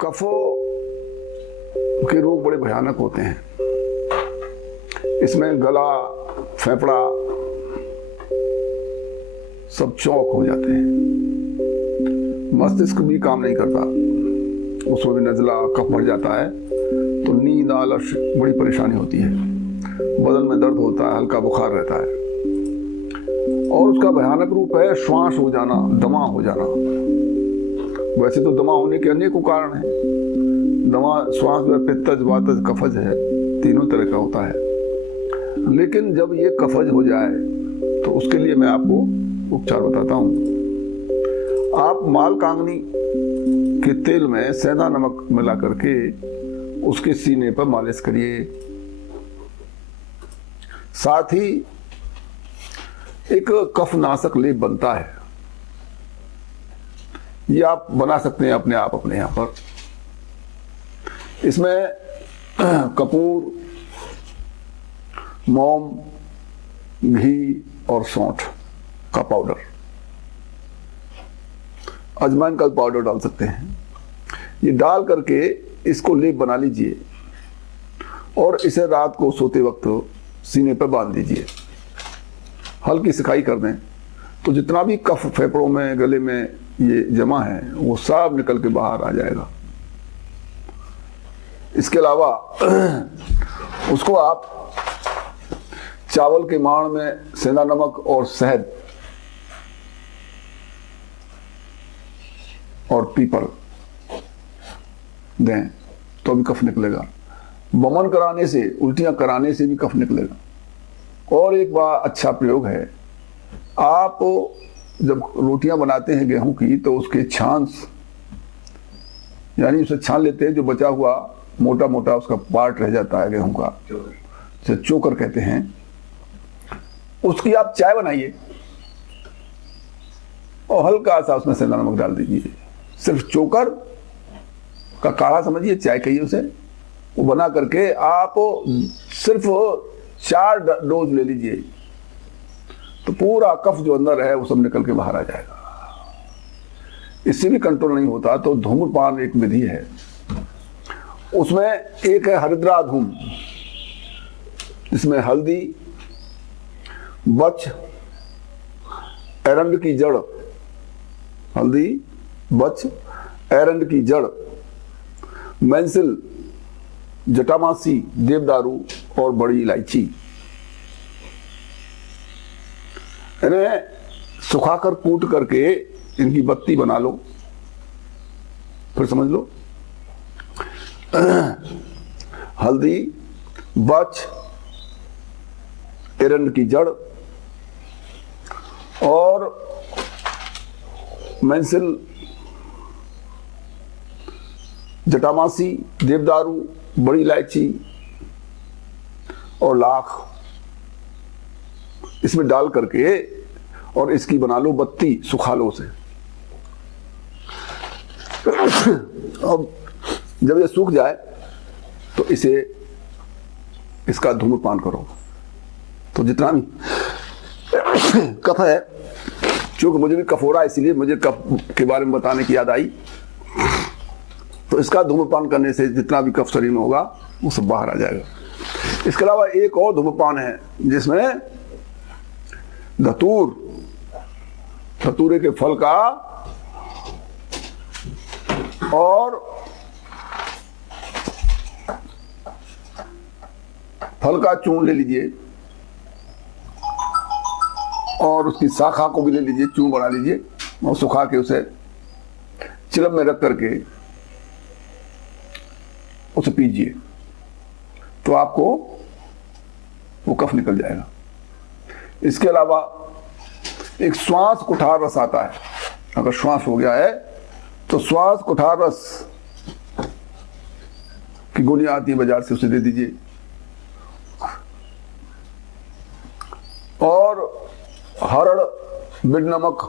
कफों के रोग बड़े भयानक होते हैं। इसमें गला, फेफड़ा सब चौक हो जाते हैं। मस्तिष्क भी काम नहीं करता, उसमें भी नजला, कफ बढ़ जाता है तो नींद, आलस, बड़ी परेशानी होती है। बदन में दर्द होता है, हल्का बुखार रहता है और उसका भयानक रूप है श्वास हो जाना, दमा हो जाना। वैसे तो दमा होने के अनेकों कारण हैं। दमा श्वास में पित्तज, वातज, कफज है, तीनों तरह का होता है। लेकिन जब ये कफज हो जाए तो उसके लिए मैं आपको उपचार बताता हूं। आप माल कांगनी के तेल में सेंधा नमक मिला करके उसके सीने पर मालिश करिए। साथ ही एक कफनाशक लेप बनता है, ये आप बना सकते हैं अपने आप अपने यहां पर। इसमें कपूर, मोम, घी और सौंठ का पाउडर, अजवाइन का पाउडर डाल सकते हैं। ये डाल करके इसको लेप बना लीजिए और इसे रात को सोते वक्त सीने पर बांध दीजिए। हल्की सिकाई कर दें तो जितना भी कफ फेफड़ों में, गले में ये जमा है वो सब निकल के बाहर आ जाएगा। इसके अलावा उसको आप चावल के माड़ में सेंधा नमक और शहद और पीपल दें तो भी कफ निकलेगा। वमन कराने से, उल्टियां कराने से भी कफ निकलेगा। और एक बार अच्छा प्रयोग है, आप जब रोटियां बनाते हैं गेहूं की तो उसके छांस, यानी उसे छान लेते हैं, जो बचा हुआ मोटा मोटा उसका पार्ट रह जाता है गेहूं का, जिसे चोकर कहते हैं, उसकी आप चाय बनाइए और हल्का सा उसमें सेंधा नमक डाल दीजिए। सिर्फ चोकर का काढ़ा समझिए, चाय कहिए उसे, वो बना करके आप सिर्फ 4 डोज ले लीजिए तो पूरा कफ जो अंदर है वो सब निकल के बाहर आ जाएगा। इससे भी कंट्रोल नहीं होता तो धूम्रपान एक विधि है, उसमें एक है हरिद्रा धूम, इसमें हल्दी, बच, एरंड की जड़, हल्दी, बच, एरंड की जड़, मेंसिल, जटामासी, देवदारू और बड़ी इलायची, इन्हें सुखाकर कूट करके इनकी बत्ती बना लो। फिर समझ लो, हल्दी, बच, एरंड की जड़ और मेंसिल, जटामासी, देवदारू, बड़ी इलायची और लाख, इसमें डाल करके और इसकी बना लो बत्ती, सुखा लो उसे। अब जब ये सूख जाए तो इसे, इसका धूम्रपान करो। तो जितना भी कफ है, क्योंकि मुझे भी कफ हो रहा है इसलिए मुझे कफ के बारे में बताने की याद आई, तो इसका धूम्रपान करने से जितना भी कफ शरीर में होगा वो सब बाहर आ जाएगा। इसके अलावा एक और धूम्रपान है जिसमें धतूर, धतूरे के फल का और फल का चूर्ण ले लीजिए और उसकी शाखा को भी ले लीजिए, चूर्ण बना लीजिए और सुखा के उसे चिलम में रख करके उसे पीजिए तो आपको वो कफ निकल जाएगा। इसके अलावा एक श्वास कुठार रस आता है, अगर श्वास हो गया है तो श्वास कुठार रस की गोलियां आती है बाजार से, उसे दे दीजिए। और हरड़, बिड नमक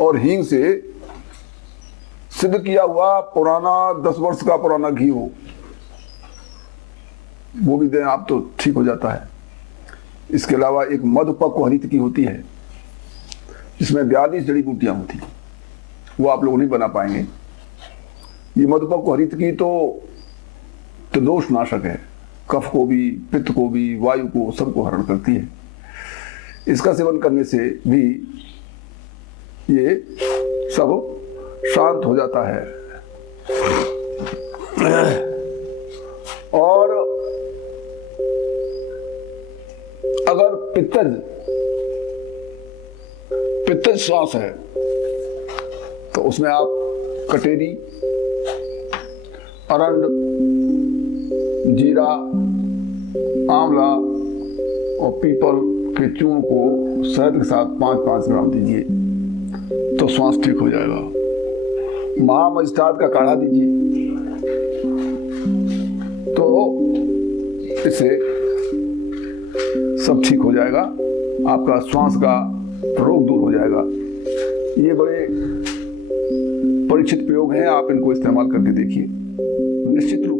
और हींग से सिद्ध किया हुआ पुराना 10 वर्ष का पुराना घी हो वो भी दें आप तो ठीक हो जाता है। इसके अलावा एक मधुपक्व हरित की होती है जिसमें 42 जड़ी बूटियां होती हैं, वो आप लोग नहीं बना पाएंगे ये मधुपर्क हरित की तो त्रिदोष नाशक है, कफ को भी, पित्त को भी, वायु को, सबको हरण करती है। इसका सेवन करने से भी ये सब शांत हो जाता है। और अगर पित्तज श्वास है तो उसमें आप कटेरी, अरंड, जीरा, आंवला और पीपल के चूर्ण को शहद के साथ 5-5 ग्राम दीजिए तो श्वास ठीक हो जाएगा। महामजिस्ट्राट का काढ़ा दीजिए तो इससे सब ठीक हो जाएगा, आपका श्वास का रोग दूर हो जाएगा। ये बड़े परीक्षित प्रयोग हैं, आप इनको इस्तेमाल करके देखिए, निश्चित रूप